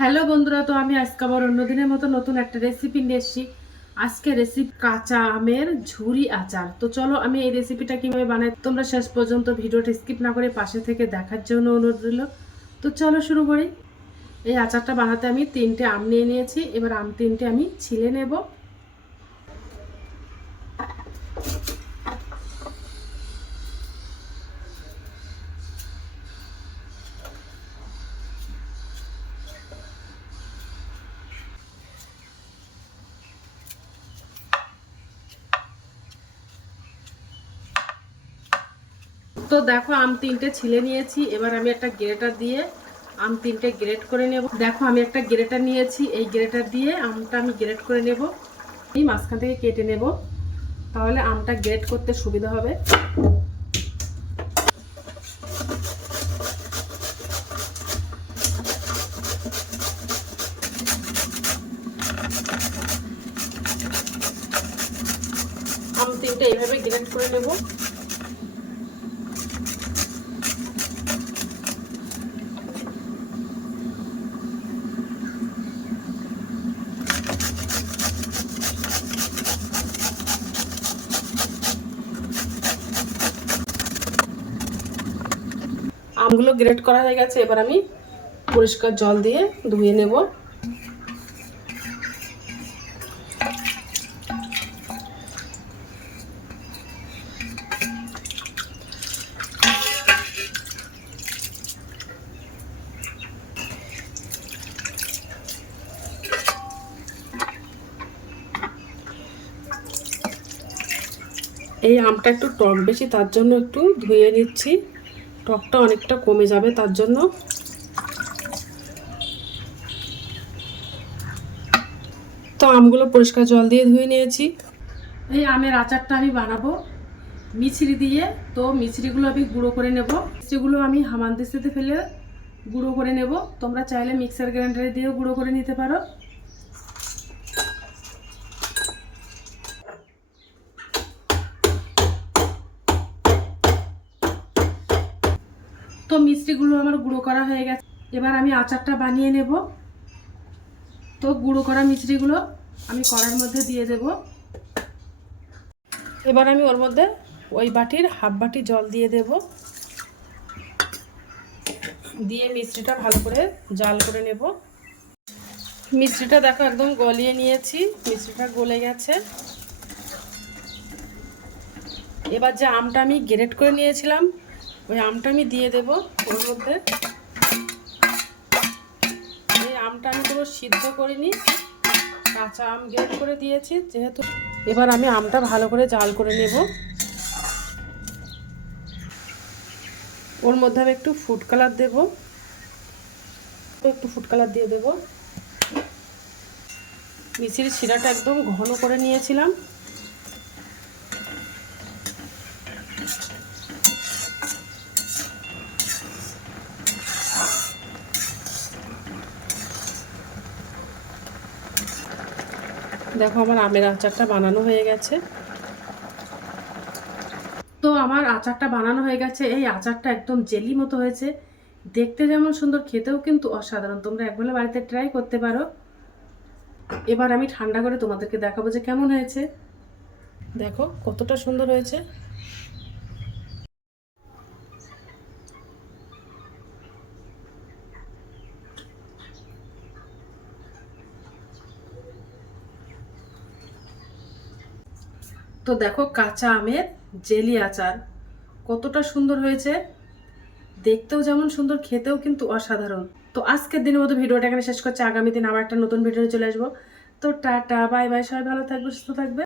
Hello বন্ধুরা, তো আমি আজকে আবার অন্যদিনের মতো নতুন একটা রেসিপি নিয়ে এসেছি। আজকে রেসিপি কাঁচা আমের ঝুরি আচার। তো চলো আমি এই রেসিপিটা কিভাবে বানাই তোমরা শেষ পর্যন্ত ভিডিওটা স্কিপ না করে পাশে থেকে দেখার জন্য অনুরোধ রইল। তো চলো শুরু করি। এই আচারটা বানাতে আমি 3টে আম নিয়ে নিয়েছি। এবার আম 3টে আমি ছিলে নেব। তো দেখো আম 3টে ছিলে নিয়েছি। এবার আমি একটা গ্রেটার দিয়ে আম 3টে গ্রেট করে নেব। দেখো আমি একটা গ্রেটার নিয়েছি, এই গ্রেটার দিয়ে আমটা আমি গ্রেট করে নেব। এই মাঝখান থেকে কেটে নেব, তাহলে আমটা গ্রেট করতে সুবিধা হবে। আম 3টে এইভাবে গ্রেট করে নেব। আমগুলো গ্রেট করা হয়ে গেছে। এবার আমি পরিষ্কার জল দিয়ে ধুয়ে নেব। এই আমটা একটু টক বেশি, তার জন্য একটু ধুয়ে নিচ্ছি। টকটা অনেকটা কমে যাবে তার জন্য। তো আমগুলো পরিষ্কার জল দিয়ে ধুয়ে নিয়েছি। এই আমের আচারটা আমি বানাবো মিছরি দিয়ে। তো মিছরিগুলো আমি গুঁড়ো করে নেব। মিছরিগুলো আমি হামানদিস্তাতে ফেলে গুঁড়ো করে নেব। তোমরা চাইলে মিক্সার গ্রাইন্ডারে দিয়েও গুঁড়ো করে নিতে পারো। তো মিষ্টিগুলো আমার গুঁড়ো করা হয়ে গেছে। এবার আমি আচারটা বানিয়ে নেব। তো গুঁড়ো করা মিষ্টিগুলো আমি কড়াইয়ের মধ্যে দিয়ে দেব। এবার আমি ওর মধ্যে ওই বাটির হাফ বাটি জল দিয়ে দেব। দিয়ে মিষ্টিটা ভালো করে জাল করে নেব। মিষ্টিটা দেখো একদম গলিয়ে নিয়েছি, মিষ্টিটা গলে গেছে। এবার যে আমটা আমি গ্রেট করে নিয়েছিলাম ওই আমটা আমি দিয়ে দেব ওর মধ্যে। এই আমটা আমি কোনো সিদ্ধ করিনি, কাঁচা আম গ্রেট করে দিয়েছি যেহেতু। এবার আমি আমটা ভালো করে জাল করে নেব। ওর মধ্যে আমি একটু ফুড কালার দেব, একটু ফুড কালার দিয়ে দেব। মিষ্টির শিরাটা একদম ঘন করে নিয়েছিলাম। দেখো আমার আমের আচারটা বানানো হয়ে গেছে। তো আমার আচারটা বানানো হয়ে গেছে। এই আচারটা একদম জেলি মতো হয়েছে, দেখতে যেমন সুন্দর খেতেও কিন্তু অসাধারণ। তোমরা একবেলা বাড়িতে ট্রাই করতে পারো। এবার আমি ঠান্ডা করে তোমাদেরকে দেখাবো যে কেমন হয়েছে। দেখো কতটা সুন্দর হয়েছে। তো দেখো কাঁচা আমের জেলি আচার কতটা সুন্দর হয়েছে, দেখতেও যেমন সুন্দর খেতেও কিন্তু অসাধারণ। তো আজকের দিনের মতো ভিডিওটা এখানে শেষ করছি। আগামী দিন আবার একটা নতুন ভিডিও চলে আসবো। তো টাটা বাই বাই, সবাই ভালো থাকবে, সুস্থ থাকবে।